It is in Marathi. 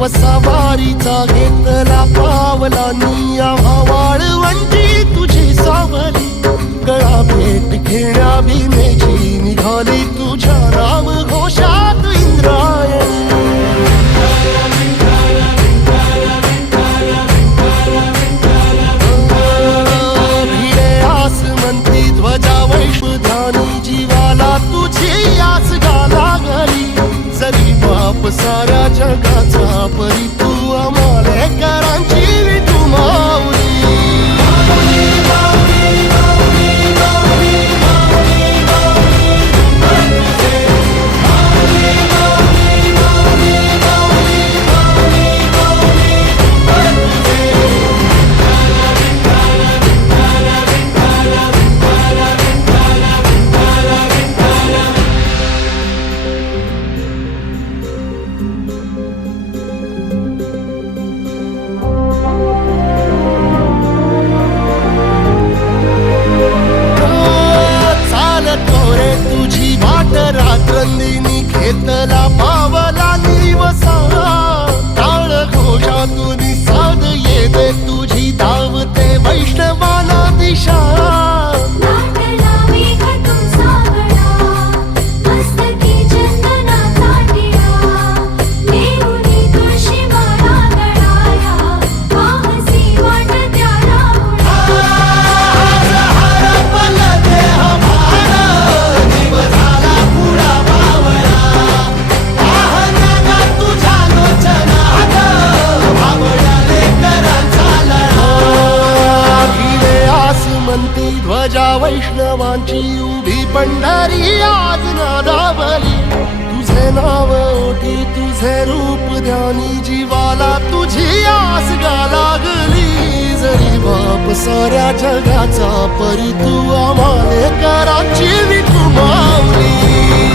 बाप सवारीचा घेतला पावला निया वाळवंटी तुझी सावली गळा भेट घेण्या भीमेची निघाली तुझ्या राम घोषात इंद्रायणी भिडे आसमंती ध्वजा वैश्वधानी जीवाला तुझी आस गाला घरी जरी बाप साऱ्या जगाचा परी तू आमालेकरांची विठू माऊली रात्रंदिनी घेतला पावला निवसा टाळ घोषातून साध येते तुझी धावते वैष्णवाला दिशा ध्वजा वैष्णवांची उभी पंढरी आज नादावली तुझे नाव ओठी तुझे रूप ध्यानी जीवाला तुझी आस गा लागली जरी बाप साऱ्या जगाचा परी तू आमालेकरांची विठू माऊली